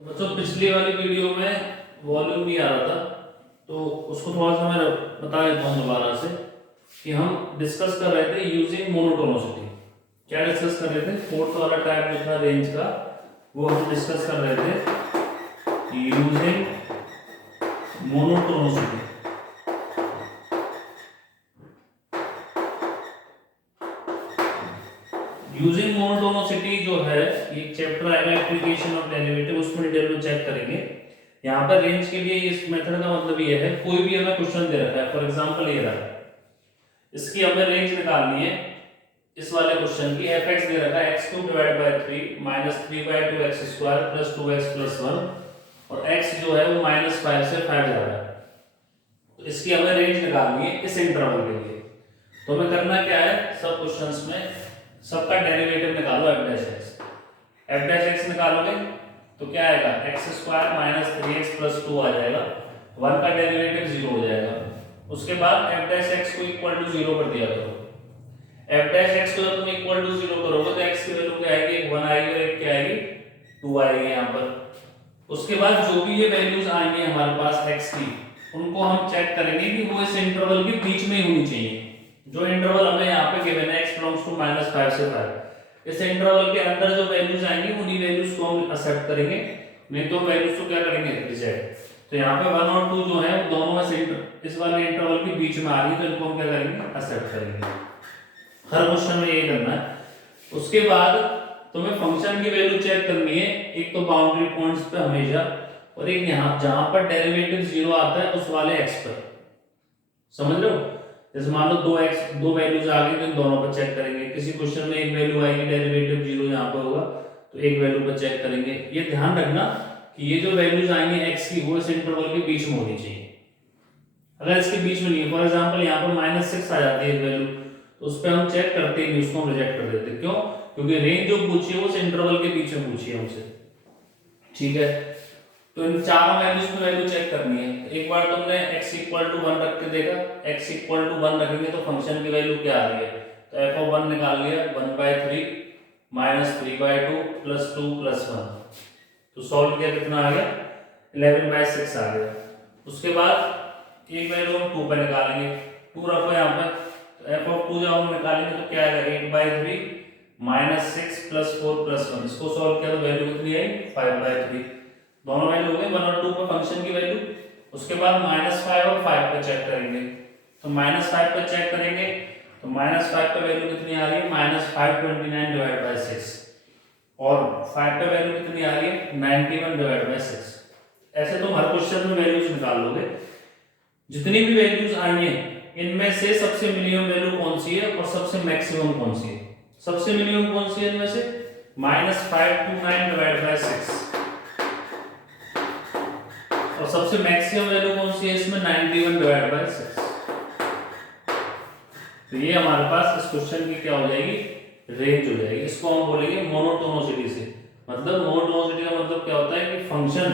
बच्चों पिछली वाली वीडियो में वॉल्यूम नहीं आ रहा था, तो उसको थोड़ा सा मैं बता देता हूँ दोबारा से कि हम डिस्कस कर रहे थे यूजिंग मोनोटोनिसिटी। क्या डिस्कस कर रहे थे? फोर्थ वाला टाइप जो था रेंज का, वो हम डिस्कस कर रहे थे यूजिंग मोनोटोनिसिटी। यूजिंग मोनोटोनिसिटी जो है ये चैप्टर आएगा एप्लीकेशन ऑफ डेरिवेटिव, उसमें डिटेल में चेक करेंगे। यहाँ पर रेंज के लिए इस मेथड का मतलब ये है, कोई भी हमें क्वेश्चन दे रखा है, फॉर एग्जांपल ये रहा, इसकी हमें रेंज निकालनी है। इस वाले क्वेश्चन की एफ एक्स दे रखा है x2 divide by 3 minus 3/2x square plus 2x plus 1 और x जो है वो -5 से 5 जा रहा है। तो इसकी हमें रेंज निकालनी है इस इंटरवल के लिए। तो हमें करना क्या है, सब क्वेश्चंस में सबका डेरिवेटिव निकालो f dash x। f dash x निकालोगे तो क्या आएगा, x square minus 3x plus 2 आ जाएगा, 1 का डेरिवेटिव 0 हो जाएगा। उसके बाद f डैश x को इक्वल टू 0 कर दिया करो। f डैश x को जब तुम इक्वल टू 0 करोगे तो x की वैल्यू क्या आएगी, 1 आएगी और एक क्या आएगी, 2 आएगी यहाँ पर। उसके बाद जो भी ये वैल्यूज आएंगी हमारे पास x की, उनको हम चेक करेंगे कि वो इस इंटरवल के बीच में ही होनी चाहिए। जो इंटरवल हमें यहाँ पे गिवन है x बिलोंग्स टू -5 से 5, इस इंटरवल के अंदर जो वैल्यूज आएंगी उन्हीं वैल्यूज को हम एक्सेप्ट करेंगे, नहीं तो वैल्यूज को क्या करेंगे, रिजेक्ट। तो यहाँ पे 1 और 2 जो है वो दोनों इस वाले इंटरवल के बीच में आ रही है, तो इनको हम क्या करेंगे, एक्सेप्ट करेंगे। हर क्वेश्चन में ये करना है। उसके बाद तुम्हें फंक्शन की वैल्यू चेक करनी है, एक तो बाउंड्री पॉइंट्स पे हमेशा, और एक यहाँ जहां पर डेरिवेटिव 0 आता है उस वाले x पर। समझ लो, जैसे मान लो दो वैल्यूज आ गई तो इन दोनों पर चेक करेंगे। किसी क्वेश्चन में एक वैल्यू आएगी, डेरिवेटिव 0 यहाँ पर होगा तो एक वैल्यू पर चेक करेंगे। ये ध्यान रखना कि ये जो वैल्यूज आएंगी x की, वो इस इंटरवल के बीच में होनी चाहिए। अगर इसके बीच में नहीं है, फॉर एग्जांपल यहाँ पर -6 आ जाती है वैल्यू, तो उस पर हम चेक करते ही नहीं, उसको हम रिजेक्ट कर देते। क्यों? क्योंकि रेंज जो पूछी है वो इस इंटरवल के बीच में पूछी है हमसे। ठीक है, तो इन चारों वैल्यूज में वैल्यू चेक करनी है। एक बार तुमने x इक्वल टू 1 रख के देखा, x इक्वल टू 1 रखेंगे तो फंक्शन की वैल्यू क्या आ रही है, तो f ऑफ 1 निकाल लिया, 1/3 माइनस 3/2 प्लस 2 प्लस 1, तो सॉल्व किया कितना आ गया, 11/6 आ गया। उसके बाद एक वैल्यू हम 2 पे निकालेंगे, 2 रखो यहाँ पे, तो f ऑफ 2 जब हम निकालेंगे तो क्या आएगा, 8/3 माइनस 6 प्लस 4 प्लस 1, इसको सॉल्व किया तो वैल्यू कितनी आई, 5/3। दोनों वैल्यू हो गए, 1 और 2 पे फंक्शन की वैल्यू। उसके बाद -5 और 5 पे चेक करेंगे, तो -5 पे चेक करेंगे तो -5 पे वैल्यू कितनी आ रही है, -529/6, और 5 पे वैल्यू कितनी आ रही है, 91/6। ऐसे तुम हर क्वेश्चन में वैल्यूज निकाल लोगे। जितनी भी वैल्यूज आई हैं इनमें से सबसे मिनिमम वैल्यू कौन सी है और सबसे मैक्सिमम कौन सी है। सबसे मिनिमम कौन सी है इनमें से, -529/6, और सबसे मैक्सिमम वैल्यू कौन सी है इसमें, 91/6। तो ये हमारे पास इस क्वेश्चन की क्या हो जाएगी, रेंज हो जाएगी। इसको हम बोलेंगे मोनोटोनिसिटी से। मतलब मोनोटोनिसिटी का मतलब क्या होता है कि फंक्शन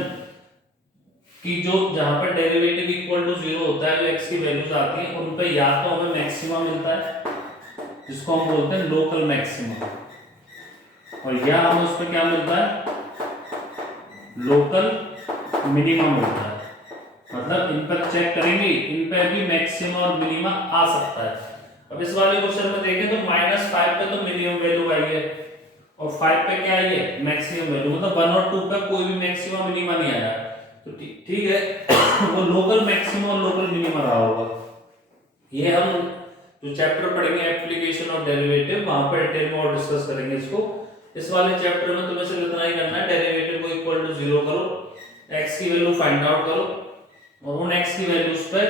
की जो जहां पर डेरिवेटिव इक्वल टू 0 होता है, जो x की वैल्यूज आती हैं उन पे या तो हमें मैक्सिमा मिलता है, जिसको हम बोलते हैं लोकल मैक्सिमा, और या हमें उस पे क्या मिलता है, लोकल मिनिमम मिलता है। मतलब इन पर चेक करेंगे, इन पे भी मैक्सिमम और मिनिमा आ सकता है। अब इस वाले क्वेश्चन में देखें तो -5 पे तो मिनिमम वैल्यू आई है और 5 पे क्या आई है, मैक्सिमम वैल्यू। मतलब 1 और 2 पे कोई भी मैक्सिमम मिनिमा नहीं आया, तो ठीक है वो लोकल मैक्सिमम और लोकल मिनिमा रहा होगा। ये हम जो चैप्टर पढ़ेंगे एप्लीकेशन ऑफ डेरिवेटिव, वहां पर डिटेल में और डिस्कस करेंगे इसको। इस वाले चैप्टर में तुम्हें सिर्फ इतना ही करना है, डेरिवेटिव को इक्वल टू 0 करो, x की वैल्यू फाइंड आउट करो, और उन x की वैल्यूज पे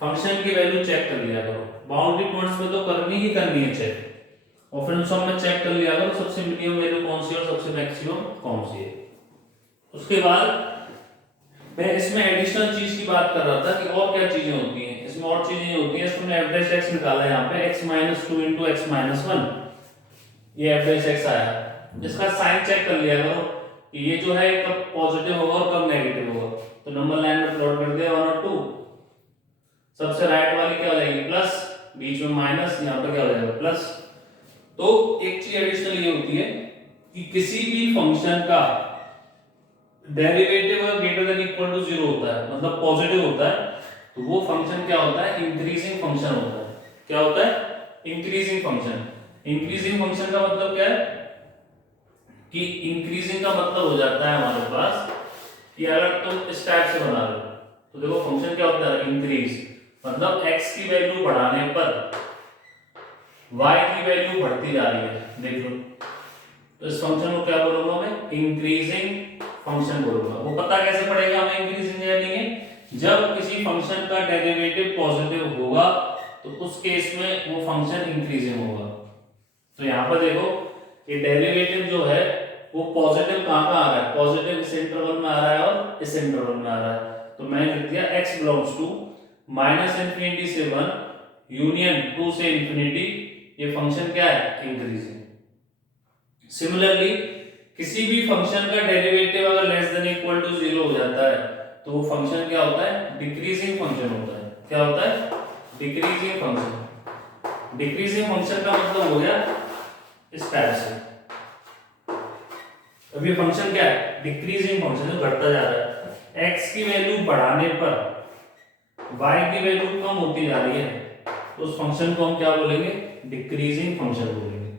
फंक्शन की वैल्यू चेक कर लिया करो। बाउंड्री पॉइंट्स पे तो करनी ही करनी है चेक, और फिर उन सब में चेक कर लिया करो सबसे मिनिमम वैल्यू कौन सी है और सबसे मैक्सिमम कौन सी है। उसके बाद मैं इसमें एडिशनल चीज की बात कर रहा था कि और क्या चीजें होती हैं। इसमें और चीजें होती हैं, इसमें f डैश x निकाला यहाँ पे, x - 2 * x - 1, ये f डैश x आया। इसका साइन चेक कर लिया करो कि ये जो है कब पॉजिटिव होगा और कब नेगेटिव होगा। तो नंबर लाइन में प्लॉट कर दिया 1 और 2, सबसे राइट वाली क्या हो जाएगी, प्लस, बीच में माइनस, यहाँ पर क्या हो जाएगा, प्लस। तो एक चीज एडिशनल ये होती है कि किसी भी फंक्शन का डेरिवेटिव अगर ग्रेटर देन इक्वल टू 0 होता है, मतलब पॉजिटिव होता है, तो वो फंक्शन क्या होता है, इंक्रीजिंग फंक्शन होता है। क्या होता है, इंक्रीजिंग फंक्शन। इंक्रीजिंग फंक्शन का मतलब क्या है कि इंक्रीजिंग का मतलब हो जाता है हमारे पास कि अगर तुम इस टाइप से बना रहे हो तो देखो फंक्शन क्या होता है, इंक्रीज, मतलब x की वैल्यू बढ़ाने पर y की वैल्यू बढ़ती जा रही है। देख लो, तो इस फंक्शन को क्या बोलूंगा मैं, इंक्रीजिंग फंक्शन बोलूंगा। वो पता कैसे पड़ेगा हमें इंक्रीजिंग या नहीं है, जब किसी फंक्शन का डेरिवेटिव पॉजिटिव होगा तो उस केस में वो फंक्शन इंक्रीजिंग होगा। तो यहाँ पर देखो ये डेरिवेटिव जो है वो पॉजिटिव कहाँ आ रहा है, पॉजिटिव इस इंटरवल में आ रहा है और इस इंटरवल में आ रहा है। तो मैंने लिख दिया x बिलोंग्स टू -∞ से 1 यूनियन 2 से इंफिनिटी, ये फंक्शन क्या है, इंक्रीजिंग। सिमिलरली किसी भी फंक्शन का डेरिवेटिव अगर लेस देन इक्वल टू 0 हो जाता है तो वो फंक्शन क्या होता है, डिक्रीजिंग फंक्शन होता है। क्या होता है, डिक्रीजिंग फंक्शन। डिक्रीजिंग फंक्शन का मतलब हो गया इस टाइप से। अब ये फंक्शन क्या है, डिक्रीजिंग फंक्शन है, घटता जा रहा है। x की वैल्यू बढ़ाने पर y की वैल्यू कम होती जा रही है, तो उस फंक्शन को हम क्या बोलेंगे, डिक्रीजिंग फंक्शन बोलेंगे।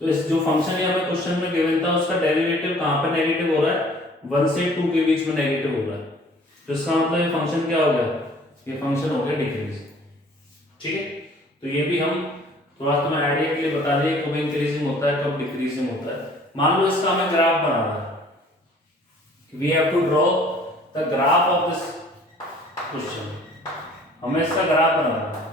तो इस जो फंक्शन यहाँ पे क्वेश्चन में गिवन था उसका डेरिवेटिव कहाँ पे नेगेटिव हो रहा है, 1 से 2 के बीच में नेगेटिव हो रहा है। तो इसका मतलब ये फंक्शन क्या हो गया, ये फंक्शन हो गया डिक्रीजिंग। ठीक है, तो ये भी हम थोड़ा तुम्हें आइडिया के लिए बता दें कब इंक्रीजिंग होता है कब डिक्रीजिंग होता है। मान लो इसका हमें ग्राफ बनाना है, we have to draw the graph of this question, हमें इसका ग्राफ बनाना है।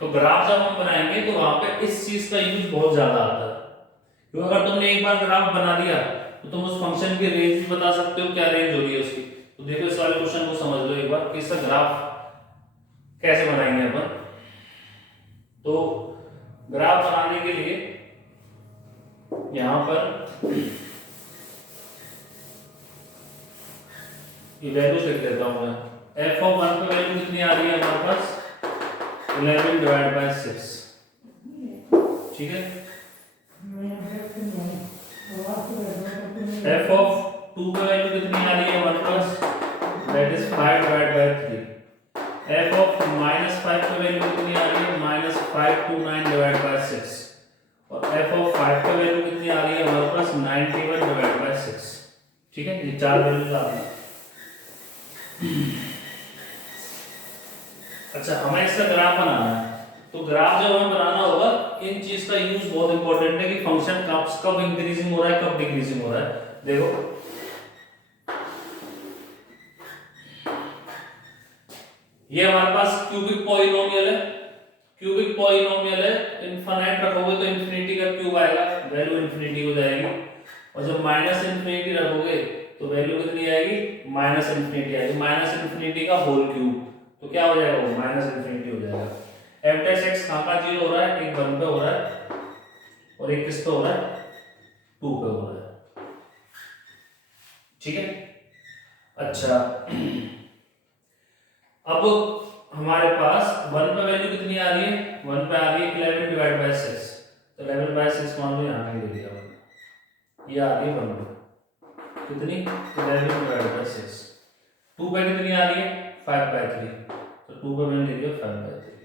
तो ग्राफ जब हम बनाएंगे तो वहां पे इस चीज का यूज बहुत ज्यादा आता है, क्योंकि अगर तुमने एक बार ग्राफ बना दिया तो तुम उस फंक्शन की रेंज भी बता सकते हो, क्या रेंज हो रही है उसकी। तो देखो इस वाले क्वेश्चन को समझ लो एक बार कि इसका ग्राफ कैसे बनाएंगे अपन। तो ग्राफ बनाने के लिए यहां पर ये वैल्यूज लिख देता हूं मैं। f ऑफ 1 पे वैल्यू कितनी आ रही है हमारे पास, 11 डिवाइड बाय 6। ठीक है, f ऑफ 2 पे वैल्यू कितनी आ रही है हमारे पास, that is 5 divide by 3। f of -5 पे वैल्यू कितनी आ रही है, -529 डिवाइड बाय 6। और f ऑफ 5 पे वैल्यू कितनी आ रही है हमारे पास, 91 डिवाइड बाय 6। ठीक है, ये चार वैल्यूज आ रही है। अच्छा, हमें इसका ग्राफ बनाना है, तो ग्राफ जब हमें बनाना होगा इन चीज का यूज बहुत इंपॉर्टेंट है कि फंक्शन कब इंक्रीजिंग हो रहा है कब डिक्रीजिंग हो रहा है। देखो ये हमारे पास क्यूबिक पॉलिनोमियल है, क्यूबिक पॉलिनोमियल है, इनफिनिट रखोगे तो इंफिनिटी का क्यूब आएगा, वैल्यू इंफिनिटी हो जाएगी। और जब माइनस इंफिनिटी रखोगे तो वैल्यू कितनी आएगी, माइनस इंफिनिटी आएगी, माइनस इंफिनिटी का होल क्यूब। तो क्या हो जाएगा, वो माइनस इंफिनिटी हो जाएगा। f डैश x कहाँ का 0 हो रहा है, एक 1 पे हो रहा है और एक किस पे हो रहा है, 2 पे हो रहा है। ठीक है, अच्छा अब हमारे पास 1 पे वैल्यू कितनी आ रही है, 1 पे आ रही है 11 डिवाइड बाय 6। तो 11 बाय 6 मान लो यहाँ पे दे दिया, ये आ रही है 1 पे कितनी, 11 डिवाइड बाय 6। 2 पे कितनी आ रही है, 5 बाय 3। तो 2 पे मैंने ले लिया 5 बाय 3।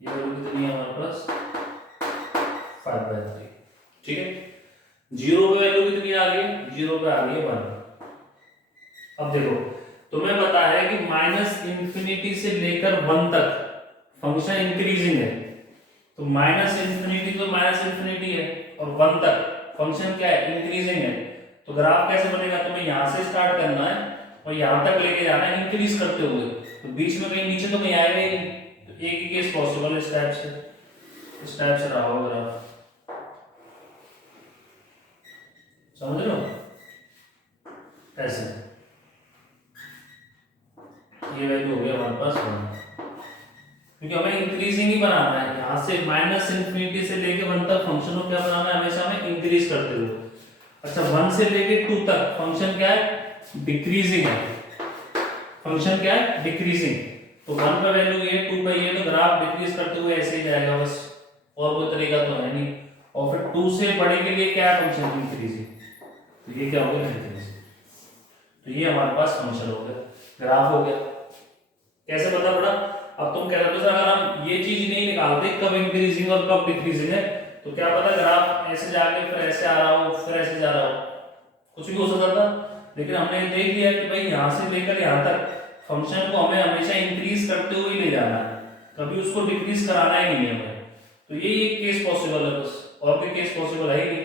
ये वैल्यू कितनी है हमारे पास, 5 बाय 3। ठीक है, 0 पे वैल्यू कितनी आ रही है, 0 पे आ रही है 1। अब देखो तुम्हें पता है कि माइनस इंफिनिटी से लेकर 1 तक फंक्शन इंक्रीजिंग है, तो माइनस इंफिनिटी तो माइनस इंफिनिटी है और 1 तक फंक्शन क्या है, इंक्रीजिंग है। तो ग्राफ कैसे बनेगा, तुम्हें यहां से स्टार्ट करना है और यहां तक लेके जाना है इंक्रीज करते हुए, तो बीच में कहीं नीचे तो कहीं आएगा ही नहीं। तो एक ही केस पॉसिबल है, इस टाइप से रहा होगा ग्राफ, समझ लो ऐसे। ये वैल्यू हो गया हमारे पास 1, क्योंकि हमें इंक्रीजिंग ही बनाना है, यहाँ से माइनस इंफिनिटी से लेके 1 तक फंक्शन को क्या बनाना है, हमेशा हमें इंक्रीज करते हुए। अच्छा 1 से लेके 2 तक फंक्शन क्या है, डिक्रीजिंग है, फंक्शन क्या है, डिक्रीजिंग। तो 1 पे वैल्यू ये, 2 पे ये, तो ग्राफ डिक्रीज करते हुए ऐसे ही जाएगा बस, और कोई तरीका तो है नहीं। और फिर 2 से बड़े के लिए क्या है फंक्शन, इंक्रीजिंग। तो ये क्या हो गया इंक्रीजिंग। तो ये हमारे पास फंक्शन हो गया, ग्राफ हो गया। कैसे पता पड़ा? अब तुम कह रहे हो सर अगर हम ये चीज नहीं निकालते कब इंक्रीजिंग और कब डिक्रीजिंग है, तो क्या पता ग्राफ ऐसे जाके फिर ऐसे आ रहा हो फिर ऐसे जा रहा हो, कुछ भी हो सकता था। लेकिन हमने देख लिया कि भाई यहाँ से लेकर यहाँ तक फंक्शन को हमें हमेशा इंक्रीज करते हुए ले जाना है, कभी उसको डिक्रीज कराना ही नहीं है हमें। तो ये एक केस पॉसिबल है, बस और कोई केस पॉसिबल है ही नहीं।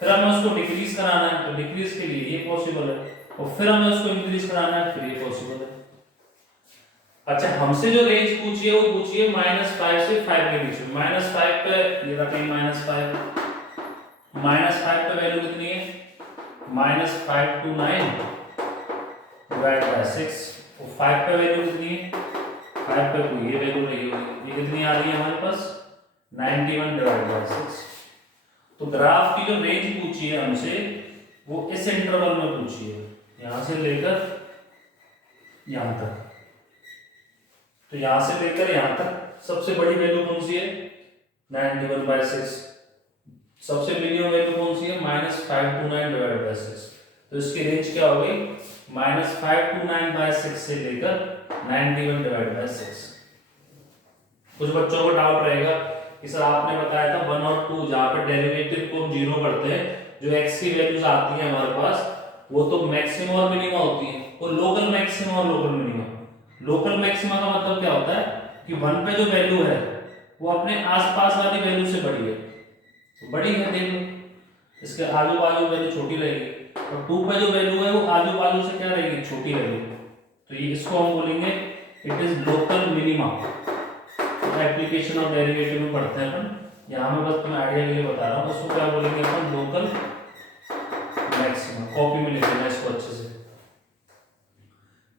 फिर हमें उसको डिक्रीज कराना है तो डिक्रीज के लिए ये पॉसिबल है, और फिर हमें उसको इंक्रीज कराना है फिर ये पॉसिबल है। अच्छा, हमसे जो रेंज पूछी है वो पूछी है -5 से 5 के बीच में। -5 पे ये रखें -5, -5 पे वैल्यू कितनी है? -5 to 9 डिवाइड बाय 6। और 5 पे वैल्यू कितनी है? 5 पे कोई ये वैल्यू नहीं होगी, ये कितनी आ रही है हमारे पास? 91 डिवाइड बाय 6। तो ग्राफ की जो रेंज पूछी है हमसे वो इस इंटरवल में पूछी है, यहां से लेकर यहां तक। तो यहां से लेकर यहां तक सबसे बड़ी वैल्यू कौन सी है? 91/6। सबसे मिनिमम वैल्यू कौन सी है? -5 to 9 डिवाइड बाय 6। तो इसकी रेंज क्या हो गई? -5 to 9/6 से लेकर 91 डिवाइड बाय 6। कुछ बच्चों को डाउट रहेगा कि सर आपने बताया था 1 और 2 जहां पर डेरिवेटिव को हम जीरो करते हैं, जो x की वैल्यूज आती है हमारे पास वो तो मैक्सिमम और मिनिमम होती है, वो लोकल मैक्सिमम और लोकल मिनिमम। लोकल मैक्सिमा का मतलब क्या होता है कि 1 पे जो वैल्यू है वो अपने आसपास वाली वैल्यू से बड़ी है, तो बड़ी है देख लो, इसके आजू बाजू वैल्यू छोटी रहेगी, और 2 पे जो वैल्यू है वो आजू बाजू से क्या रहेगी? छोटी रहेगी। तो ये इसको हम बोलेंगे it is local minima. Application of derivative में पढ़ते हैं अपन, यहाँ मैं बस तुम्हें आइडिया के लिए बता रहा हूँ। उसको क्या बोलेंगे अपन? Local maxima. कॉपी में लिख लेना इसको अच्छे से,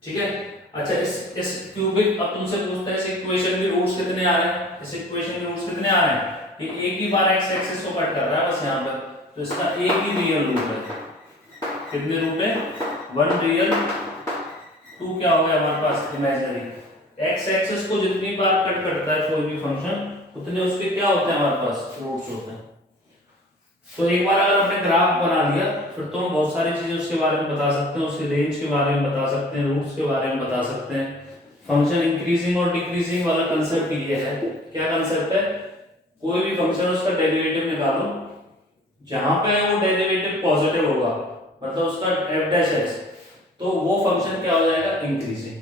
ठीक है। अच्छा, इस क्यूबिक, अब तुमसे पूछता है इस इक्वेशन के रूट्स कितने आ रहे हैं? इस इक्वेशन के रूट्स कितने आ रहे हैं? ये एक ही बार एक्स एक्सिस को कट कर रहा है बस यहाँ पर, तो इसका एक ही रियल रूट है। कितने रूट है? 1 रियल, 2 क्या हो गया हमारे पास? इमेजिनरी। एक्स एक्सिस को जितनी बार कट करता है कोई भी फंक्शन उतने उसके क्या होते हैं हमारे पास? रूट्स होते हैं। तो एक बार अगर आपने ग्राफ बना लिया फिर तो हम बहुत सारी चीजें उसके बारे में बता सकते हैं, उसके रेंज के बारे में बता सकते हैं, रूट्स के बारे में बता सकते हैं। फंक्शन इंक्रीजिंग और डिक्रीजिंग वाला कंसेप्ट ये है। क्या कंसेप्ट है? कोई भी फंक्शन उसका डेरिवेटिव निकालो, जहां पे वो डेरिवेटिव पॉजिटिव होगा मतलब उसका f'(x), तो वो फंक्शन क्या हो जाएगा? इंक्रीजिंग।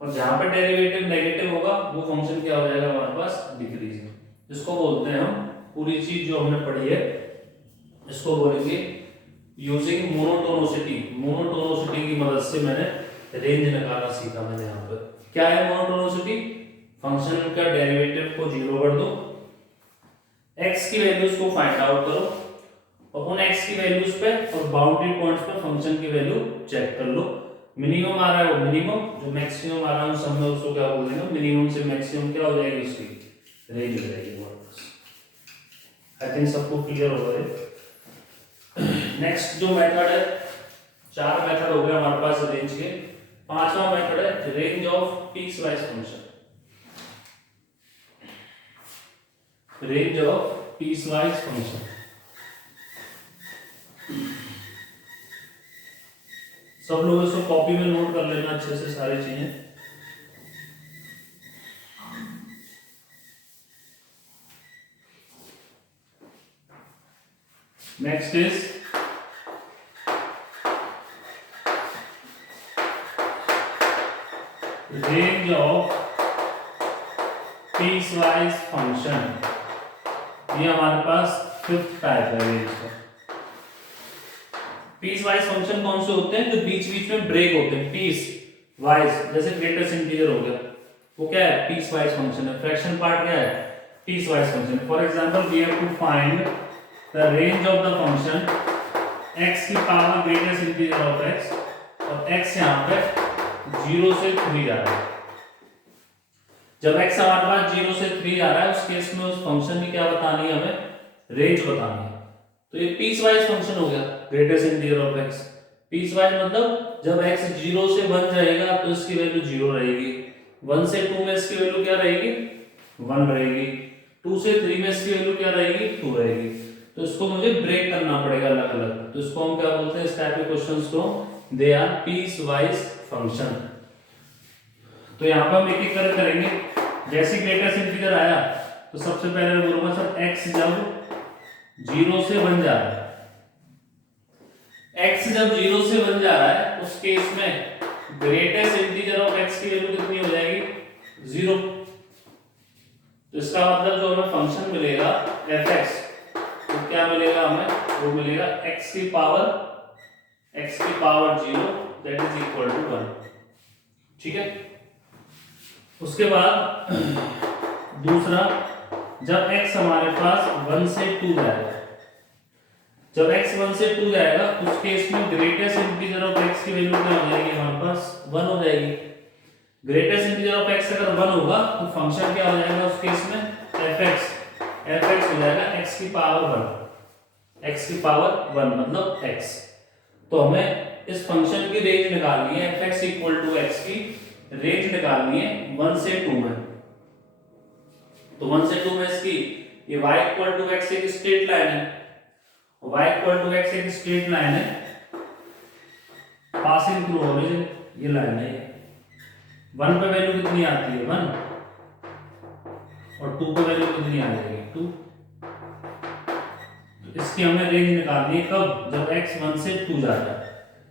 और जहां पे डेरिवेटिव नेगेटिव होगा वो फंक्शन क्या हो जाएगा हमारे पास? डिक्रीजिंग। इसको बोलते हैं हम, पूरी चीज जो हमने पढ़ी है इसको बोलेंगे यूजिंग मोनोटोनिसिटी। मोनोटोनिसिटी की मदद से मैंने रेंज निकालना सीखा। मैंने यहाँ पर क्या है मोनोटोनिसिटी? फंक्शन का डेरिवेटिव को जीरो कर दो, x की वैल्यूज को फाइंड आउट करो, और उन x की वैल्यूज पे और बाउंड्री पॉइंट्स पे फंक्शन की वैल्यू चेक कर लो। मिनिमम आ रहा है वो मिनिमम, जो मैक्सिमम आ रहा है सब में उसको क्या बोल देंगे? मिनिमम से मैक्सिमम क्या हो जाएगी? उसकी रेंज हो जाएगी। आई थिंक सबको क्लियर हो गया है। नेक्स्ट जो मेथड है, 4 मेथड हो गए हमारे पास रेंज के। 5वां मेथड है range of piecewise function. Range of piecewise function. सब लोग इसको कॉपी में नोट कर लेना अच्छे से सारी चीजें। Next is range of piecewise function. ये हमारे पास 5th टाइप है रेंज का। पीसवाइज फंक्शन कौन से होते हैं? जो बीच बीच में ब्रेक होते हैं। पीस वाइज, जैसे ग्रेटेस्ट इंटीजर हो गया, वो क्या है? पीसवाइज फंक्शन है। फ्रैक्शन पार्ट क्या है? Piecewise function. For example we have to find the range of the function x की power greatest integer of x, और x यहाँ पे 0 से 3 जा रहा है। जब x हमारे पास 0 से 3 जा रहा है उस केस में उस फंक्शन की क्या बतानी है? हमें रेंज बतानी है। तो ये पीसवाइज फंक्शन हो गया, greatest integer of x। Piecewise मतलब जब x 0 से 1 जाएगा तो इसकी वैल्यू 0 रहेगी, 1 से 2 में इसकी वैल्यू क्या रहेगी? 1 रहेगी, 2 से 3 में इसकी वैल्यू क्या रहेगी? 2 रहेगी। तो तो इसको मुझे ब्रेक करना पड़ेगा अलग अलग। तो इसको हम क्या बोलते हैं, इस टाइप के क्वेश्चंस को, they are piecewise function. तो यहाँ पर हम एक एक कर करेंगे। जैसे ग्रेटेस्ट इंटीजर आया तो सबसे पहले मैं बोलूंगा सर x जब 0 से 1 जा रहा है, x जब 0 से 1 जा रहा है उस केस में ग्रेटेस्ट इंटीजर ऑफ x की वैल्यू कितनी हो जाएगी, 0। तो इसका मतलब जो हमें फंक्शन मिलेगा fx, तो क्या मिलेगा हमें, वो मिलेगा x की power 0 that is equal to 1। ठीक है। उसके बाद दूसरा, जब x हमारे पास 1 से 2 जाएगा, जब x 1 से 2 जाएगा उस केस में ग्रेटेस्ट इंटीजर ऑफ x की वैल्यू क्या हो जाएगी, हमारे पास 1 हो जाएगी। ग्रेटेस्ट इंटीजर ऑफ x अगर 1 होगा तो फंक्शन क्या हो जाएगा उस केस में, fx हो जाएगा x की पावर 1 मतलब x। तो हमें इस फंक्शन की रेंज निकालनी है, fx इक्वल टू x की रेंज निकालनी है 1 से 2 में। तो 1 से 2 में इसकी ये y इक्वल टू x एक स्ट्रेट लाइन है, y इक्वल टू x एक स्ट्रेट लाइन है पासिंग थ्रू ओरिजिन, ये लाइन है। 1 पे वैल्यू कितनी आती है 1, और 2 पे वैल्यू कितनी आ जाएगी 2। तो इसकी हमें रेंज निकालनी है कब, जब x 1 से 2 जाता है।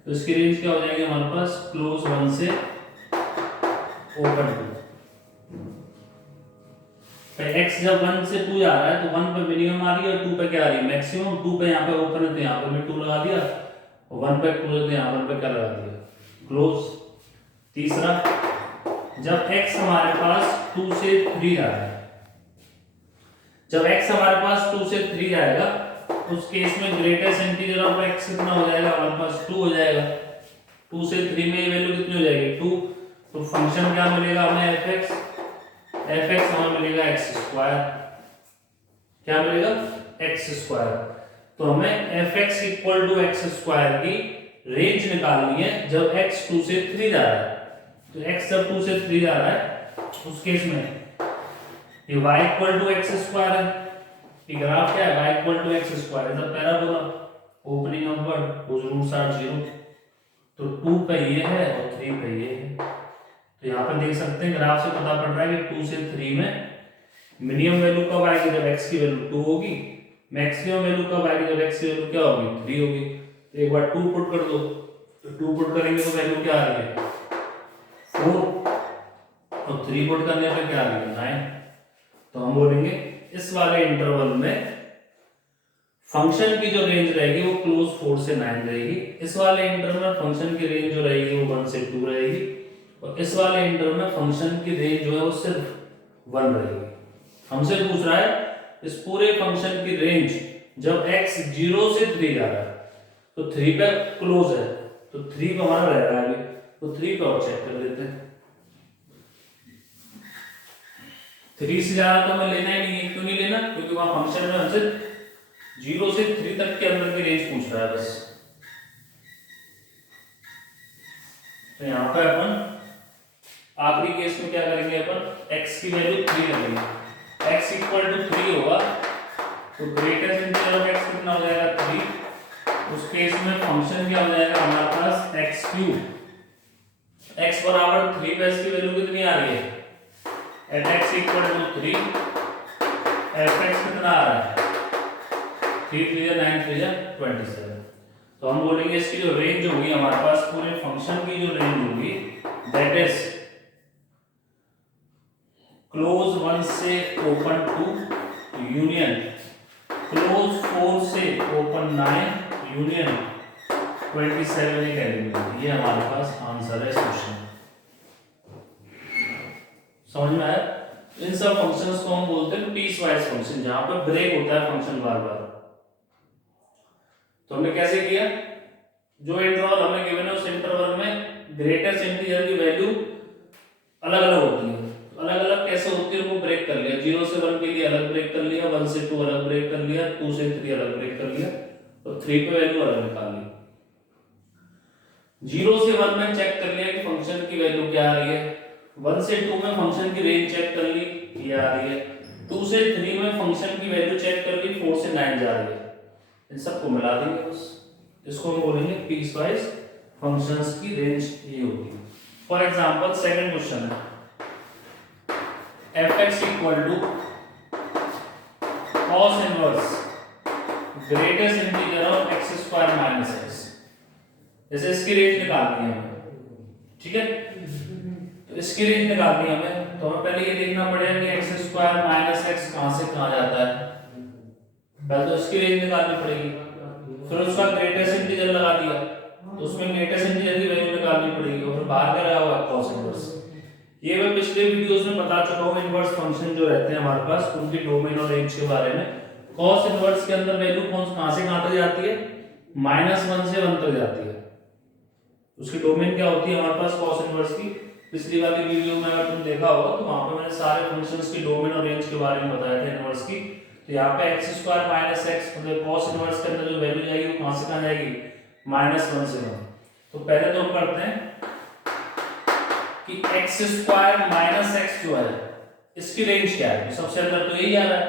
तो इसकी रेंज क्या हो जाएगी हमारे पास, क्लोज 1 से ओपन 2। x जब 1 से 2 जा रहा है तो 1 पे मिनिमम आ रही है और 2 पे क्या आ रही है, मैक्सिमम। 2 पे यहाँ पे ओपन है तो यहाँ पे मैं 2 लगा दिया, और 1 पे क्लोज है तो यहाँ पे क्या लगा दिया, क्लोज। तीसरा, जब x हमारे पास 2 से 3 जा रहा है, जब x हमारे पास 2 से 3 जाएगा उस केस में ग्रेटेस्ट इंटीजर ऑफ x कितना हो जाएगा, हमारे पास 2 हो जाएगा। 2 से 3 में ये वैल्यू कितनी हो जाएगी 2। तो फंक्शन क्या मिलेगा हमें, fx हमें मिलेगा x स्क्वायर। क्या मिलेगा, x स्क्वायर। तो हमें fx equal to x square की रेंज निकालनी है जब x 2 से 3 जा रहा है। तो x जब 2 से 3 जा रहा है उस केस में ये y equal to x square है। ये ग्राफ क्या है, y equal to x square is a parabola opening upward whose roots are 0। तो 2 पे ये है और 3 पे ये है। तो यहाँ पर देख सकते हैं ग्राफ से पता पड़ रहा है कि 2 से 3 में मिनिमम वैल्यू कब आएगी, जब x की वैल्यू 2 होगी। मैक्सिमम वैल्यू कब आएगी, जब x की वैल्यू क्या होगी, 3 होगी। तो एक बार 2 पुट कर दो, तो 2 पुट करेंगे तो वैल्यू क्या आ रही है 4, और 3 पुट करने पे क्या आ रही है 9। तो हम बोलेंगे इस वाले इंटरवल में फंक्शन की जो रेंज रहेगी वो क्लोज 4 से 9 रहेगी। इस वाले इंटरवल में फंक्शन की रेंज जो रहेगी वो 1 से 2 रहेगी, और इस वाले इंटरवल में फंक्शन की रेंज जो है वो सिर्फ 1 रहेगी। हमसे पूछ रहा है इस पूरे फंक्शन की रेंज जब x 0 से 3 जा रहा है, तो 3 पे क्लोज है, तो 3 पे हमारा रह रहा है अभी, तो 3 पे और चेक कर लेते हैं। 3 से ज्यादा तो हमें लेना ही नहीं है। क्यों नहीं लेना, क्योंकि वहां फंक्शन में हमसे 0 से 3 तक के अंदर की रेंज पूछ रहा है बस। तो यहाँ पे अपन आखिरी केस में क्या करेंगे, अपन x की वैल्यू 3 लेंगे। x इक्वल टू 3 होगा तो ग्रेटेस्ट इंटीजर ऑफ x कितना हो जाएगा 3। उस केस में फंक्शन क्या हो जाएगा हमारे पास x3। x बराबर 3 पे इसकी वैल्यू कितनी आ रही है, at x equal to 3 fx कितना आ रहा है 3 3 9 3 27। तो हम बोलेंगे इसकी जो रेंज होगी हमारे पास पूरे फंक्शन की जो रेंज होगी दैट इज क्लोज 1 से ओपन 2 यूनियन क्लोज 4 से ओपन 9 यूनियन 27 एक एलिमेंट। ये हमारे पास आंसर है इस क्वेश्चन। समझ में आया। इन सब फंक्शंस को हम बोलते हैं पीस वाइज फंक्शन, जहां पर ब्रेक होता है फंक्शन बार बार। तो हमने कैसे किया, जो इंटरवल हमें गिवन है उस इंटरवल में ग्रेटेस्ट इंटीजर की वैल्यू अलग अलग होती है। अलग अलग कैसे होती है वो ब्रेक कर लिया। 0 से 1 के लिए अलग ब्रेक कर लिया, 1 से 2 अलग ब्रेक कर लिया, 2 से 3 अलग ब्रेक कर लिया, और 3 पे वैल्यू अलग निकाल ली। 0 से 1 में चेक कर लिया कि फंक्शन की वैल्यू क्या आ रही है। 1 से 2 में फंक्शन की रेंज चेक कर ली, ये आ रही है। 2 से 3 में फंक्शन की वैल्यू चेक कर ली, 4 से 9 जा रही है। इन सबको मिला देंगे बस। इसको हम बोलेंगे पीस वाइज फंक्शंस की रेंज ये होगी। फॉर एग्जांपल सेकंड क्वेश्चन है fx equal to cos inverse greatest integer of x square minus x। जैसे इसकी रेंज निकालनी है हमें, ठीक है, तो इसकी रेंज निकालनी है हमें, तो हमें पहले ये देखना पड़ेगा कि x स्क्वायर माइनस x कहां से कहां जाता है। पहले तो इसकी रेंज निकालनी पड़ेगी, फिर उसका ग्रेटेस्ट इंटीजर लगा दिया तो उसमें ग्रेटेस्ट इंटीजर की वैल्यू निकालनी पड़ेगी, और फिर बाहर क्या लगा हुआ है cos इनवर्स। ये मैं पिछले वीडियोस में बता चुका हूं, इनवर्स फंक्शन जो रहते हैं हमारे पास उनकी डोमेन और रेंज के बारे में। cos इनवर्स के अंदर वैल्यू कहां से कहां तक जाती है, -1 से 1 तक जाती है। उसकी डोमेन क्या होती है हमारे पास cos इनवर्स की, पिछली वाली वीडियो में अगर तुम देखा होगा तो वहां पे मैंने सारे फंक्शंस की डोमेन और रेंज के बारे में बताया था इनवर्स की। तो यहाँ पे x स्क्वायर माइनस x मतलब cos इनवर्स के अंदर जो वैल्यू जाएगी वो कहां से कहां जाएगी, -1 से 1। तो पहले तो हम करते हैं कि x स्क्वायर माइनस x जो है इसकी रेंज क्या है, तो सबसे अंदर तो यही आ रहा है,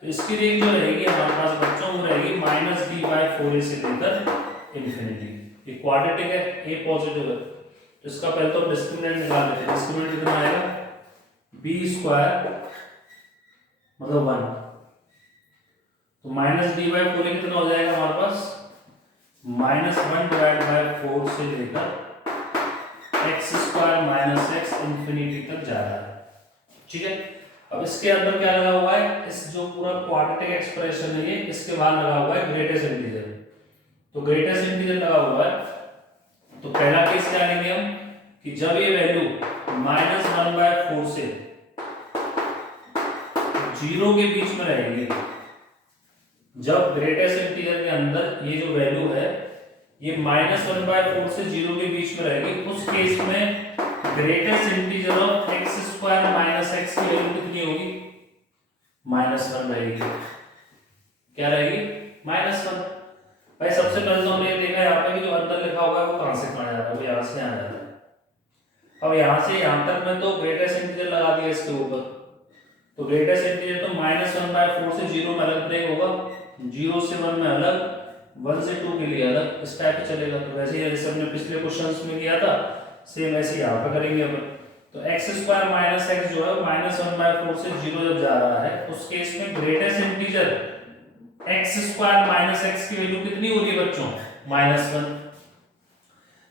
तो इसकी रेंज जो रहेगी हमारे पास बच्चों वो रहेगी -d/4a से लेकर इंफिनिटी। ये क्वाड्रेटिक है, a पॉजिटिव है, तो इसका पहले तो डिस्क्रिमिनेंट निकाल लेते हैं। डिस्क्रिमिनेंट कितना आएगा, b स्क्वायर मतलब 1, तो -d/4a कितना हो जाएगा हमारे पास, -1/4 से लेकर x square minus x infinity तक जा रहा है, ठीक है। अब इसके अंदर क्या लगा हुआ है, इस जो पूरा क्वाड्रेटिक एक्सप्रेशन है ये, इसके बाद लगा हुआ है ग्रेटेस्ट इंटीजर। तो ग्रेटेस्ट इंटीजर लगा हुआ है, तो पहला केस क्या लेंगे हम कि जब ये वैल्यू -1/4 से 0 के बीच में रहेगी, जब ग्रेटेस्ट इंटीजर के अंदर ये जो वैल्यू है ये -1/4 से 0 के बीच में रहेगी, उस केस में greatest integer of x square minus x की वैल्यू कितनी होगी, -1 रहेगी। क्या रहेगी, -1। भाई सबसे पहले तो हमने ये देखा यहाँ पे कि जो अंदर लिखा हुआ है वो कहां से कहां जा रहा है, वो यहां से आ जा रहा है। अब यहां से यहां तक में तो ग्रेटेस्ट इंटीजर लगा दिया इसके ऊपर, तो ग्रेटेस्ट इंटीजर तो -1/4 से 0 में अलग ब्रेक होगा, 0 से 1 में अलग, 1 से 2 के लिए अलग, इस टाइप से चलेगा। तो वैसे ही जैसे हमने पिछले क्वेश्चंस में किया था सेम ऐसे ही यहाँ पे करेंगे अपन। तो x स्क्वायर माइनस x जो है -1/4 से 0 जब जा रहा है, उस केस में greatest integer x square minus x की वैल्यू कितनी हो रही है बच्चों, -1।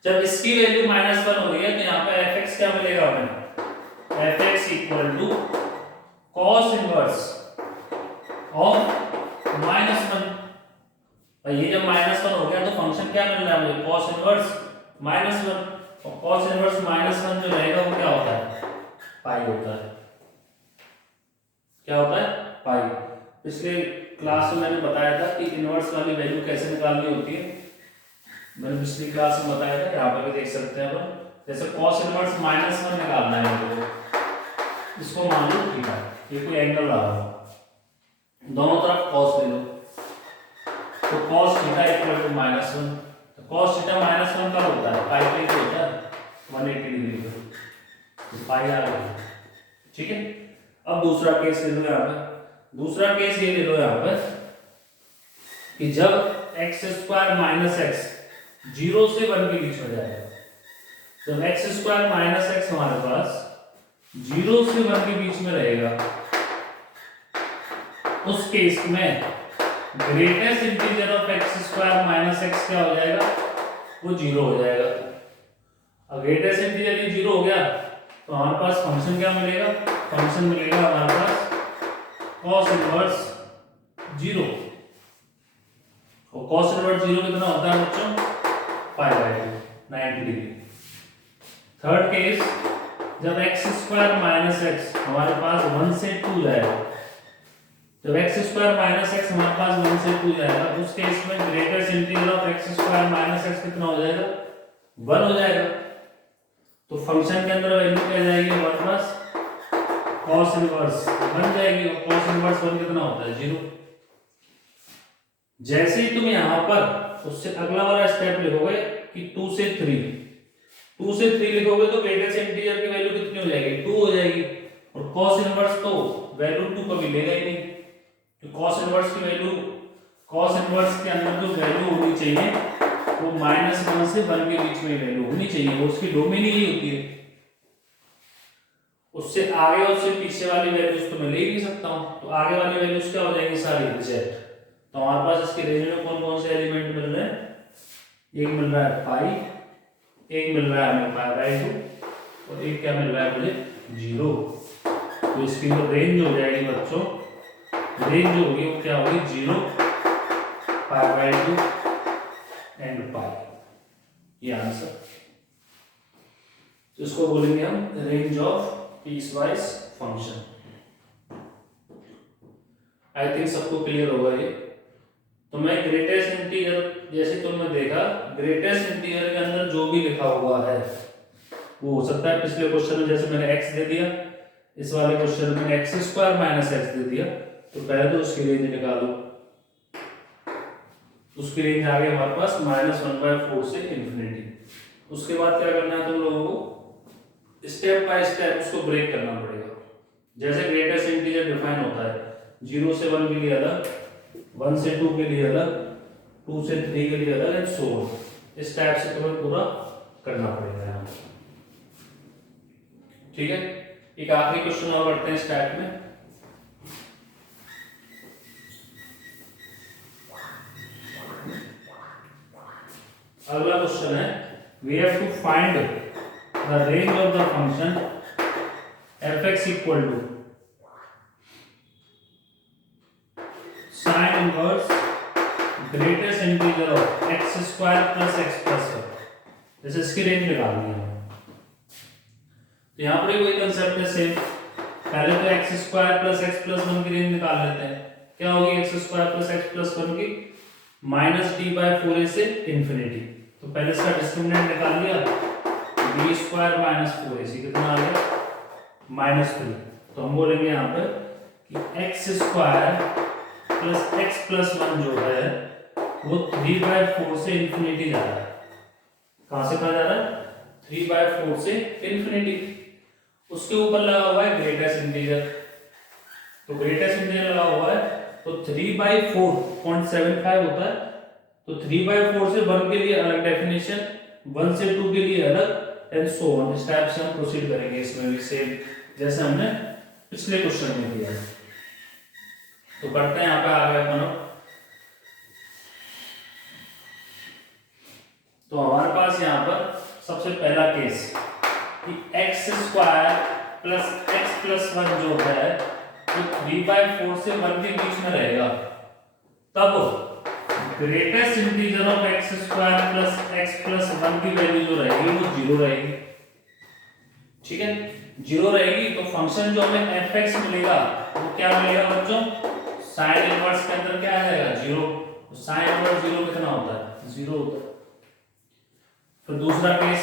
जब इसकी वैल्यू -1 हो रही है तो यहाँ पे fx क्या मिलेगा हमें, fx equal to cos inverse of -1। ये जब -1 हो गया तो फंक्शन क्या मिल रहा है मुझे, cos इनवर्स -1, और cos इनवर्स -1 जो रहेगा वो क्या होता है, पाई होता है। क्या होता है, पाई। पिछले क्लास में मैंने बताया था कि इनवर्स वाली वैल्यू कैसे निकालनी होती है, मैंने पिछली क्लास में बताया था, यहाँ पर भी देख सकते हैं अपन। जैसे cos इनवर्स -1 निकालना है हमको, इसको मान लो थीटा, ये कोई एंगल रहा हो, दोनों तरफ cos ले लो, तो cos थीटा इक्वल टू -1। तो cos थीटा -1 कब होता है, पाई पे ही होता है, 180 डिग्री पे, तो पाई आ गया, ठीक है। अब दूसरा केस ले लो यहाँ पे, दूसरा केस ये ले लो यहाँ पे कि जब x स्क्वायर माइनस x 0 से 1 के बीच में जाएगा, जब x स्क्वायर माइनस x हमारे पास 0 से 1 के बीच में रहेगा, उस केस में greatest integer of x square minus x क्या हो जाएगा, वो 0 हो जाएगा। अब ग्रेटेस्ट इंटीजर ये 0 हो गया तो हमारे पास फंक्शन क्या मिलेगा, फंक्शन मिलेगा हमारे पास cos इनवर्स 0, और cos इनवर्स 0 कितना होता है बच्चों, π/2 90 डिग्री। थर्ड केस, जब x स्क्वायर माइनस x हमारे पास 1 से 2 जाएगा, जब x स्क्वायर माइनस x हमारे पास 1 से 2 जाएगा, उस केस में greatest integer of x square minus x कितना हो जाएगा, 1 हो जाएगा। तो फंक्शन के अंदर वैल्यू क्या जाएगी हमारे पास, cos इनवर्स 1 जाएगी, और cos इनवर्स 1 कितना होता है, 0। जैसे ही तुम यहाँ पर उससे अगला वाला स्टेप लिखोगे कि 2 से 3 लिखोगे तो ग्रेटेस्ट इंटीजर की वैल्यू कितनी हो जाएगी, 2 हो जाएगी, और cos इनवर्स तो वैल्यू 2 कभी लेगा ही नहीं, तो cos इनवर्स की वैल्यू कॉस इनवर्स के अंदर जो वैल्यू होनी चाहिए वो -1 से 1 के बीच में वैल्यू होनी चाहिए, वो उसकी डोमेन ही होती है। उससे आगे और उससे पीछे वाली वैल्यूज तो मैं ले ही नहीं सकता हूँ, तो आगे वाली वैल्यूज क्या हो जाएंगी, सारी रिजेक्ट। तो हमारे पास इसके रेंज में कौन कौन से एलिमेंट मिल रहे हैं, एक मिल रहा है पाई, एक मिल रहा है हमें π/2 और एक क्या मिल रहा है मुझे 0। तो इसकी जो रेंज हो जाएगी बच्चों, रेंज जो होगी वो क्या होगी 0, π/2 एंड पाई, ये आंसर। तो इसको बोलेंगे हम range of piecewise function. I think सबको क्लियर होगा ये। तो मैं ग्रेटेस्ट इंटीजर, जैसे तुमने देखा ग्रेटेस्ट इंटीजर के अंदर जो भी लिखा हुआ है वो हो सकता है पिछले क्वेश्चन में जैसे मैंने x दे दिया, इस वाले क्वेश्चन में x² - x दे दिया, तो पहले तो उसकी रेंज निकालो। उसकी रेंज आ गई हमारे पास -1/4 से इन्फिनिटी। उसके बाद क्या करना है तुम लोगों को, स्टेप बाय स्टेप उसको ब्रेक करना पड़ेगा। जैसे ग्रेटेस्ट इंटीजर डिफाइन होता है 0 से 1 के लिए अलग, 1 से 2 के लिए अलग, 2 से 3 के लिए अलग एंड सो ऑन। इस टाइप से तुम्हें पूरा करना पड़ेगा यहाँ, ठीक है। एक आखिरी क्वेश्चन और बढ़ते हैं इस टाइप में। अगला क्वेश्चन है, we have to find the range of the function f(x) equal to sine inverse greatest integer of x² + x + 1। जैसे इसकी रेंज निकालनी है, तो यहाँ पर वही कंसेप्ट है सेम। पहले तो x² + x + 1 की रेंज निकाल लेते हैं। क्या होगी x² + x + 1 की, -t/4a से इन्फिनिटी। तो पहले इसका डिस्क्रिमिनेंट निकाल लिया, b² - 4ac कितना आ गया -3। तो हम बोलेंगे यहाँ पर कि x² + x + 1 जो है वो 3/4 से इन्फिनिटी जा रहा है। कहां से कहां जा रहा है, 3/4 से इन्फिनिटी। उसके ऊपर लगा हुआ है ग्रेटेस्ट इंटीजर, तो ग्रेटेस्ट इंटीजर लगा हुआ है तो 3/4.75 होता है। तो 3/4 से 1 के लिए अलग डेफिनेशन, 1 से 2 के लिए अलग एंड सो ऑन। इस टाइप से हम प्रोसीड करेंगे इसमें भी सेम जैसे हमने पिछले क्वेश्चन में किया। तो करते हैं यहाँ पे आ गए अपन। तो हमारे पास यहाँ पर सबसे पहला केस कि x² + x + 1 जो है वो 3/4 से 1 के बीच में रहेगा, तब greatest integer of x² + x + 1 की वैल्यू जो रहेगी वो 0 रहेगी, ठीक है। 0 रहेगी तो फंक्शन जो हमें f(x) मिलेगा वो क्या मिलेगा बच्चों, साइन इनवर्स के अंदर क्या आ जाएगा 0। तो साइन इनवर्स 0 कितना होता है, 0 होता है। फिर दूसरा केस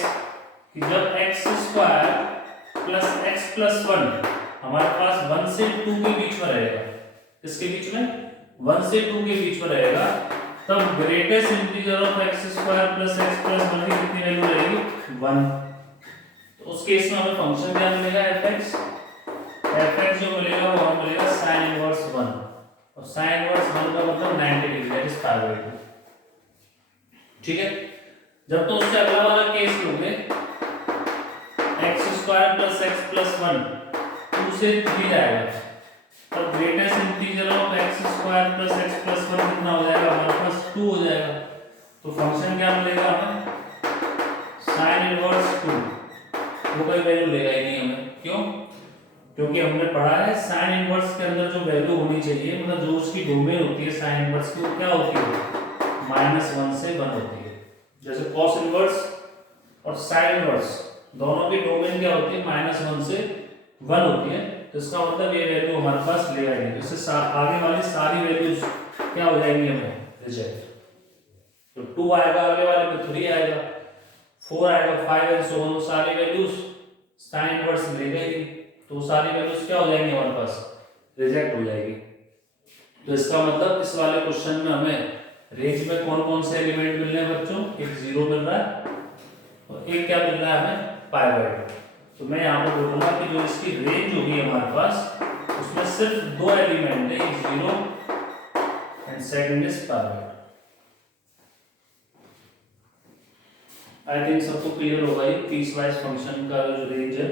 कि जब x² + x + 1 हमारे पास 1 से 2 के बीच में रहेगा, किसके बीच में, 1 से 2 के बीच में रहेगा, तब greatest integer of x² + x + 1 की कितनी वैल्यू रहेगी 1। तो उस केस में हमें फंक्शन क्या मिलेगा f(x) जो मिलेगा वो हमें मिलेगा sin इनवर्स 1, और sin इनवर्स 1 का मतलब 90 डिग्री, दैट इज π/2, ठीक है। जब तो उससे अगला वाला केस लोगे x² + x + 1 2 से 3 जाएगा, तो greatest integer of x² + x + 1 कितना हो जाएगा हमारे पास 2 हो जाएगा। तो फंक्शन क्या मिलेगा हमें sin इनवर्स 2, वो कोई वैल्यू लेगा ही नहीं हमें, क्यों, क्योंकि हमने पढ़ा है साइन इनवर्स के अंदर जो वैल्यू होनी चाहिए, मतलब जो उसकी डोमेन होती है साइन इनवर्स की, वो क्या होती है -1 से 1 होती है। जैसे कॉस इनवर्स और साइन इनवर्स दोनों की डोमेन क्या होती है -1 से 1 होती है। तो इसका मतलब ये वैल्यू हमारे पास लेगा ही नहीं, इससे आगे वाली सारी वैल्यूज क्या हो जाएंगी हमें रिजेक्ट। तो 2 आएगा, आगे वाले में 3 आएगा, 4 आएगा, 5 एंड सो ऑन, सारी वैल्यूज साइन इनवर्स लेगा ही नहीं, तो सारी वैल्यूज क्या हो जाएंगी हमारे पास रिजेक्ट हो जाएगी। तो इसका मतलब इस वाले क्वेश्चन में हमें रेंज में कौन कौन से एलिमेंट मिल रहे हैं बच्चों, एक 0 मिल रहा है और एक क्या मिल रहा है हमें π/2। तो मैं यहाँ पर बोलूंगा कि जो इसकी रेंज होगी हमारे पास उसमें सिर्फ 2 एलिमेंट है, एक 0 and second is pivot. I think सबको क्लियर होगा ये पीस वाइज फंक्शन का जो रेंज है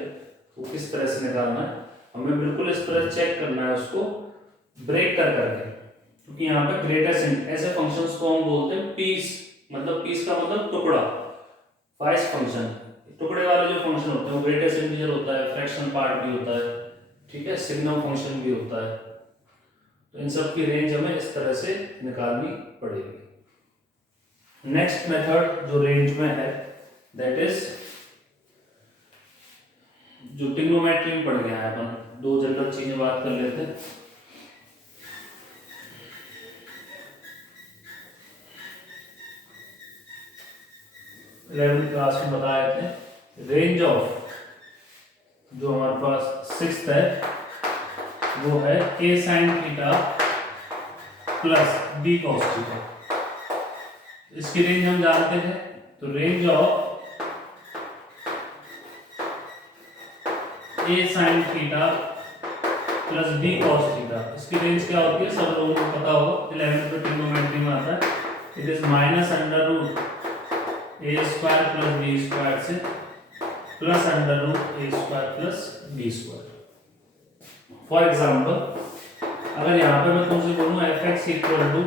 वो किस तरह से निकालना है। हमें बिल्कुल इस तरह चेक करना है उसको ब्रेक कर करके, क्योंकि यहाँ पे ग्रेटेस्ट ऐसे फंक्शंस को हम बोलते हैं पीस, मतलब पीस का मतलब टुकड़ा, वाइज फंक्शन। टुकड़े वाले जो फंक्शन होते हैं वो ग्रेटेस्ट इंटीजर होता है, फ्रैक्शनल पार्ट भी होता है, ठीक है, सिग्नम फंक्शन भी होता है। तो इन सब की रेंज हमें इस तरह से निकालनी पड़ेगी। नेक्स्ट मेथड जो रेंज में है दैट इज जो ट्रिग्नोमेट्री में पढ़ गया है अपन, दो जनरल चीजें बात कर लेते हैं। इलेवेंथ क्लास में बताए थे रेंज ऑफ जो हमारे पास सिक्स्थ है वो है a sin theta plus b cos theta. इसकी रेंज हम जानते हैं, तो range of a sin theta plus b cos theta, इसकी रेंज क्या होती है सब लोगों को पता होगा, 11th में ट्रिग्नोमेट्री में आता है। It is minus under root a square plus b square से plus under root a square plus b square. For example अगर यहाँ पे मैं तुमसे बोलूँ fx equal to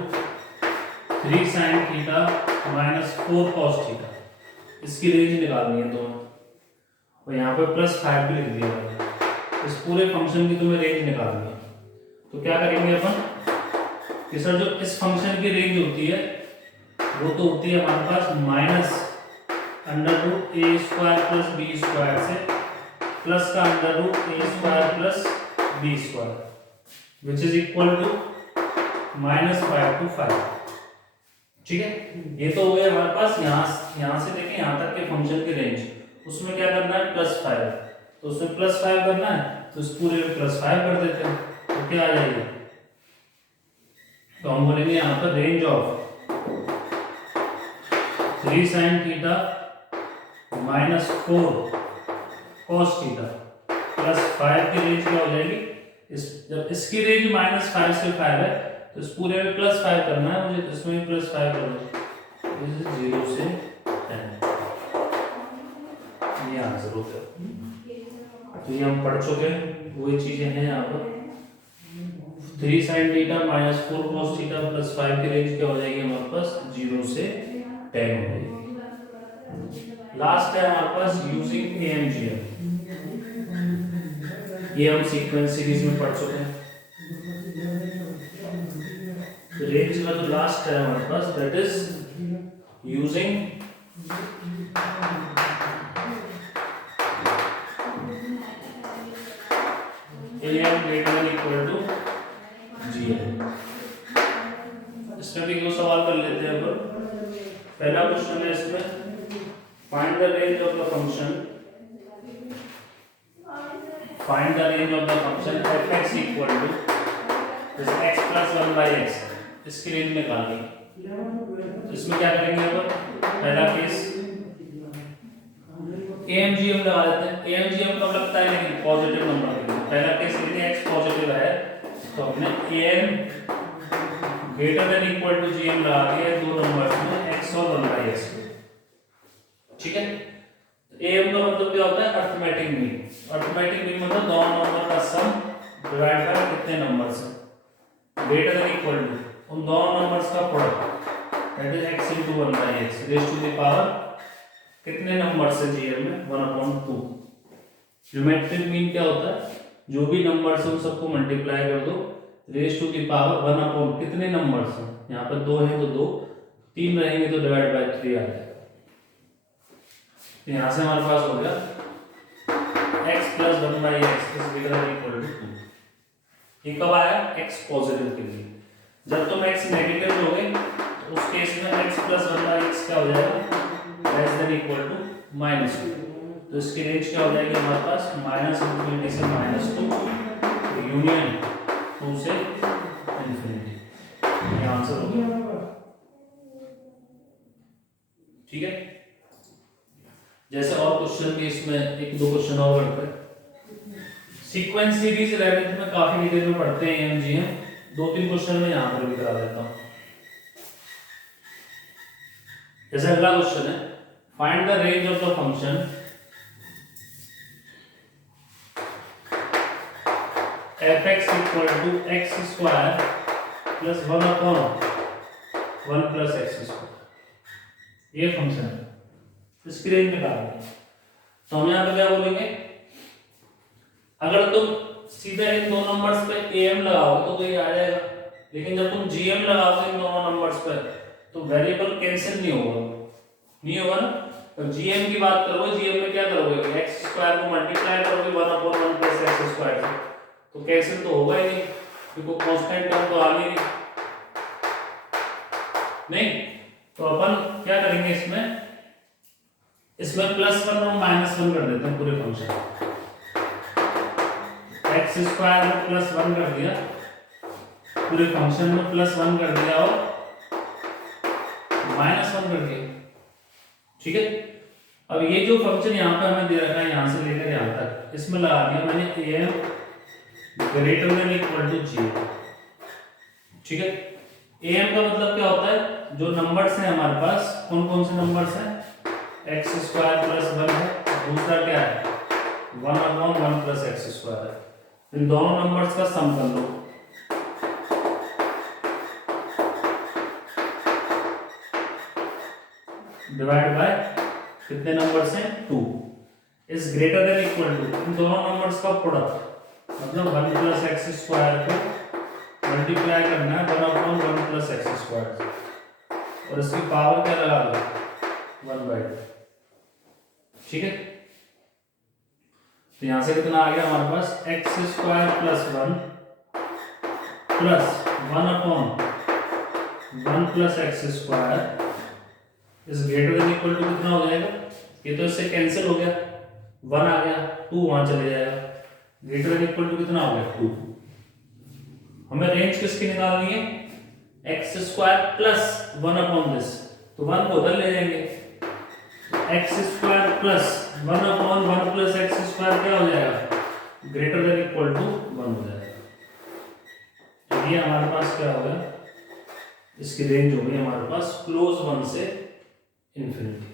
3 sin theta minus 4 cos theta, इसकी रेंज निकालनी है तुम्हें, और यहाँ पे प्लस 5 भी लिख दिया है। इस पूरे फंक्शन की तुम्हें रेंज निकालनी है, तो क्या करेंगे अपन कि सर जो इस फंक्शन की रेंज होती है वो तो होती है हमारे पास minus under root A square plus B square से प्लस का under root A square plus B square which is equal to -5 to 5। ठीक है, ये तो हो गया हमारे पास यहाँ से लेके यहाँ तक के फंक्शन की रेंज। उसमें क्या करना है +5, तो उसमें +5 करना है तो इस पूरे में +5 कर देते हैं, तो क्या आ जाएगी, तो हम बोलेंगे यहाँ पर range of 3 sin theta minus 4 cos theta plus 5 की रेंज क्या हो जाएगी, जब इसकी रेंज -5 से 5 है तो इस पूरे में +5 करना है मुझे, इसमें +5 करना है, 0 से 10 ये आंसर होता है। तो ये हम पढ़ चुके हैं, वही चीजें हैं यहाँ पर। 3 sin theta minus 4 cos theta plus 5 की रेंज क्या हो जाएगी हमारे पास 0 से 10 हो जाएगी। लास्ट है हमारे पास यूजिंग AMGM, ये हम सीक्वेंस सीरीज में पढ़ चुके हैं। रेंज का जो लास्ट है हमारे पास that is using AM greater than equal to GM। इसमें भी दो सवाल कर लेते हैं अपन। पहला क्वेश्चन है इसमें find the range of the function, find the range of the function fx equal to x plus 1 by x, इसकी रेंज निकालनी। तो इसमें क्या करेंगे अपन, पहला केस AMGM लगा लेते हैं। AMGM कब लगता है, लेकिन पॉजिटिव नंबर के लिए। पहला केस यदि x पॉजिटिव है तो हमने AM greater than equal to GM लगा दिया दो नंबर्स में x और 1 बाई x। ठीक है, AM का मतलब क्या होता है अरिथमेटिक मीन। अरिथमेटिक मीन मतलब दोनों नंबर का सम डिवाइड बाय कितने नंबर्स हैं, ग्रेटर देन इक्वल टू उन दोनों नंबर्स का product that is x into 1 by x raise to the power कितने नंबर से GM में 1/2। ज्योमेट्रिक मीन क्या होता है, जो भी नंबर्स हैं उन सबको मल्टीप्लाई कर दो रेज़ टू द पावर 1/, कितने नंबर्स हैं, यहाँ पर 2 हैं तो 2, 3 रहेंगे तो डिवाइड बाय 3 आ जाएगा। यहाँ से हमारे पास हो गया x plus 1 by x is greater than equal to 2। ये कब आया, x पॉजिटिव के लिए। जब तुम x नेगेटिव लोगे तो उस केस में x प्लस 1 बाई एक्स क्या हो जाएगा लेस देन इक्वल टू -2। तो इसकी रेंज क्या हो जाएगी हमारे पास -∞ से -2 यूनियन 2 से इन्फिनिटी। ये आंसर हो गया। ठीक है, जैसे और क्वेश्चन भी इसमें एक दो क्वेश्चन और करते हैं। सीक्वेंस सीरीज 11th में काफी डिटेल में पढ़ते हैं AMGM, 2-3 क्वेश्चन में यहाँ पर भी करा देता हूँ। जैसे अगला क्वेश्चन है, find the range of the function f(x) equal to x square plus 1/1 plus x square. ये फंक्शन है, इसकी रेंज निकालनी है। तो हम यहाँ पे क्या बोलेंगे, अगर तुम सीधा इन दो नंबर्स पे am लगाओगे तो ये आ जाएगा, लेकिन जब तुम gm लगाओगे इन दोनों नंबर्स पे तो वेरिएबल कैंसिल नहीं होगा ना। तो gm की बात करोगे, gm में क्या करोगे, एक्स स्क्वायर को मल्टीप्लाई करोगे 1/1 प्लस एक्स स्क्वायर से, तो कैंसिल तो होगा ही नहीं क्योंकि कांस्टेंट टर्म तो आ नहीं। तो अपन क्या करेंगे, इसमें +1 और -1 कर देते हैं पूरे फंक्शन। एक्स स्क्वायर में +1 कर दिया, पूरे फंक्शन में +1 कर दिया और -1 कर दिया। ठीक है, अब ये जो फंक्शन यहाँ पे हमें दे रखा है, यहाँ से लेकर यहाँ तक, इसमें लगा दिया मैंने am greater than equal to g। ठीक है, am का मतलब क्या होता है, जो नंबर्स हैं हमारे पास कौन कौन से नंबर्स हैं, एक्स स्क्वायर प्लस 1 है, दूसरा क्या है 1/1 प्लस एक्स स्क्वायर है। इन दोनों नंबर्स का सम कर लो, डिवाइड बाय कितने नंबर्स हैं 2, is greater than equal to इन दोनों नंबर्स का प्रोडक्ट, मतलब 1 प्लस एक्स स्क्वायर को मल्टीप्लाई करना है 1/1 प्लस एक्स स्क्वायर, और इसकी पावर क्या लगा दो 1/2। ठीक है, तो यहां से कितना आ गया हमारे पास, x square plus 1 plus 1/1 plus x square is greater than equal to कितना हो जाएगा, ये तो इससे कैंसिल हो गया, 1 आ गया, 2 वहां चले जाएगा, ग्रेटर देन इक्वल टू कितना हो गया 2। हमें रेंज किसकी निकालनी है, एक्स स्क्वायर प्लस 1/this, तो 1 को उधर ले जाएंगे, x square plus 1/1 plus x square क्या हो जाएगा, ग्रेटर देन इक्वल टू 1 हो जाएगा। ये हमारे पास क्या होगा, इसकी रेंज हो गई हमारे पास क्लोज 1 से इंफिनिटी।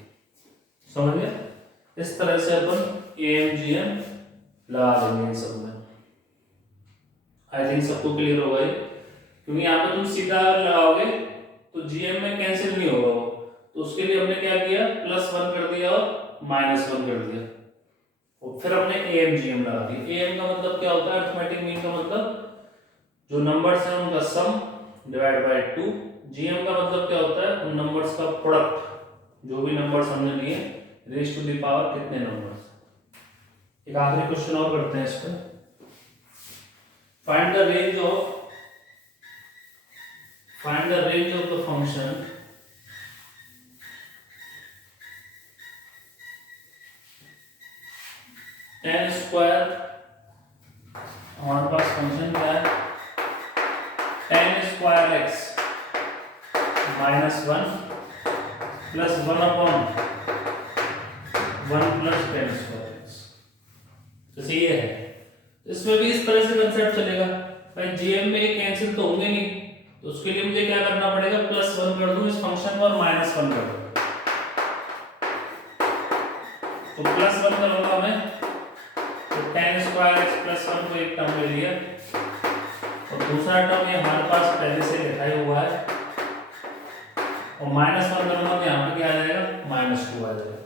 समझ गए, इस तरह से अपन am gm लगा देंगे इन सब में। आई थिंक सबको क्लियर होगा ये, क्योंकि यहाँ पे तुम सीधा अगर लगाओगे तो gm में कैंसिल नहीं होगा वो, तो उसके लिए हमने क्या किया, +1 कर दिया और -1 कर दिया, और फिर हमने am gm लगा दिया। am का मतलब क्या होता है, अरिथमेटिक मीन का मतलब जो नंबर्स हैं उनका सम डिवाइड बाय 2। gm का मतलब क्या होता है, उन नंबर्स का प्रोडक्ट, जो भी नंबर्स हमने लिए रेज टू द पावर कितने नंबर्स। एक आखिरी क्वेश्चन और करते हैं इस पे, find the range of the function tan square, हमारे पास फंक्शन क्या है tan square x -1 plus 1/1 plus tan square x। जैसे ये है, इसमें भी इस तरह से कंसेप्ट चलेगा, भाई gm में ये कैंसिल तो होंगे नहीं, तो उसके लिए मुझे क्या करना पड़ेगा, +1 कर दूं इस फंक्शन को और -1 कर दूं, तो +1 करूंगा मैं, तो tan स्क्वायर x +1 को एक टर्म ले लिया, और दूसरा टर्म ये हमारे पास पहले से लिखा ही हुआ है, और -1 करूंगा तो यहाँ पे क्या आ जाएगा, -2 आ जाएगा।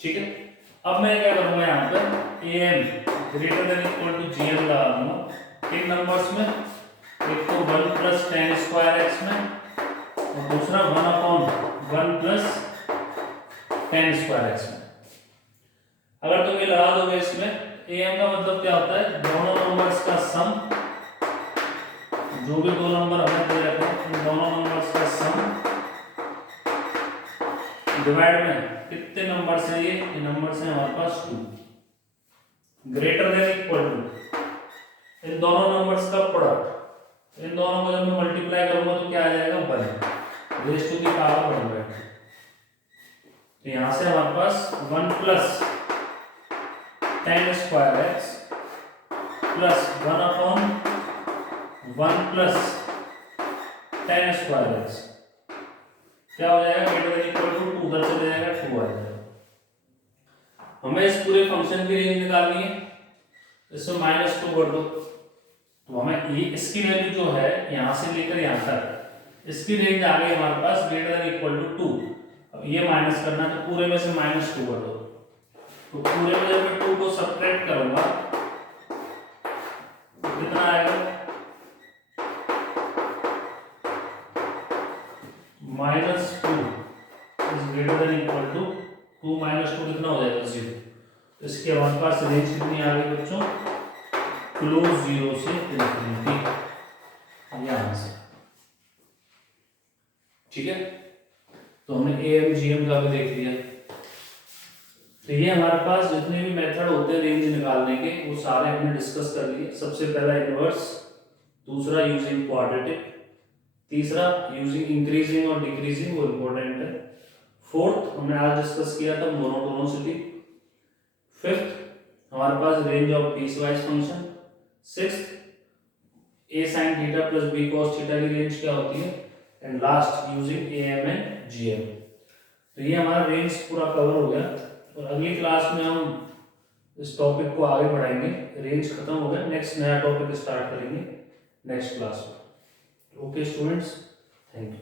ठीक है, अब मैं क्या करूंगा, यहाँ पर am greater than equal to gm लगा दूंगा इन नंबर्स में, एक तो 1 प्लस tan स्क्वायर x में, और दूसरा 1/1 प्लस tan स्क्वायर x में। अगर तुम ये लगा दोगे इसमें, am का मतलब क्या होता है, दोनों नंबर्स का सम, जो भी दो नंबर हमें दे रखे हैं इन दोनों नंबर्स का सम डिवाइड में कितने नंबर्स हैं, ये नंबर्स हैं हमारे पास 2, ग्रेटर देन इक्वल टू इन दोनों नंबर्स का प्रोडक्ट, इन दोनों को जब मैं मल्टीप्लाई करूंगा तो क्या आ जाएगा 1 रेज़ टू द पावर 1/2। तो यहां से हमारे पास 1 plus tan square x plus 1/1 plus tan square x, क्या हो जाएगा, ग्रेटर देन इक्वल टू 2 उधर चले जाएगा, 2 आ जाएगा। हमें इस पूरे फंक्शन की रेंज निकालनी है, इसमें -2 कर दो, तो हमें ये इसकी वैल्यू जो है यहाँ से लेकर यहाँ तक, इसकी रेंज आ गई हमारे पास ग्रेटर देन इक्वल टू 2। अब ये माइनस करना है, तो पूरे में से -2 कर दो, तो पूरे में जब मैं 2 को सब्ट्रैक्ट करूंगा तो कितना आएगा, -2 is greater than equal to 2 -2 कितना हो जाएगा, 0। तो इसके हमारे पास रेंज कितनी आ गई बच्चों, क्लोज 0 से इन्फिनिटी, ये आंसर। ठीक है, तो हमने एम जी एम का भी देख लिया। तो ये हमारे पास जितने भी मेथड होते हैं रेंज निकालने के, वो सारे हमने डिस्कस कर लिए। सबसे पहला इनवर्स, दूसरा यूजिंग क्वाड्रेटिक, तीसरा यूजिंग इंक्रीजिंग और डिक्रीजिंग, वो इंपॉर्टेंट है। फोर्थ हमने आज डिस्कस किया था मोनोटोनिसिटी। फिफ्थ हमारे पास range of piecewise function. Sixth A sine theta plus B cos theta की रेंज क्या होती है, and last using A M and G M. तो ये हमारा रेंज पूरा कवर हो गया, और अगली क्लास में हम इस टॉपिक को आगे बढ़ाएंगे। रेंज खत्म हो गया, नेक्स्ट नया टॉपिक स्टार्ट करेंगे नेक्स्ट क्लास में। Okay students, thank you.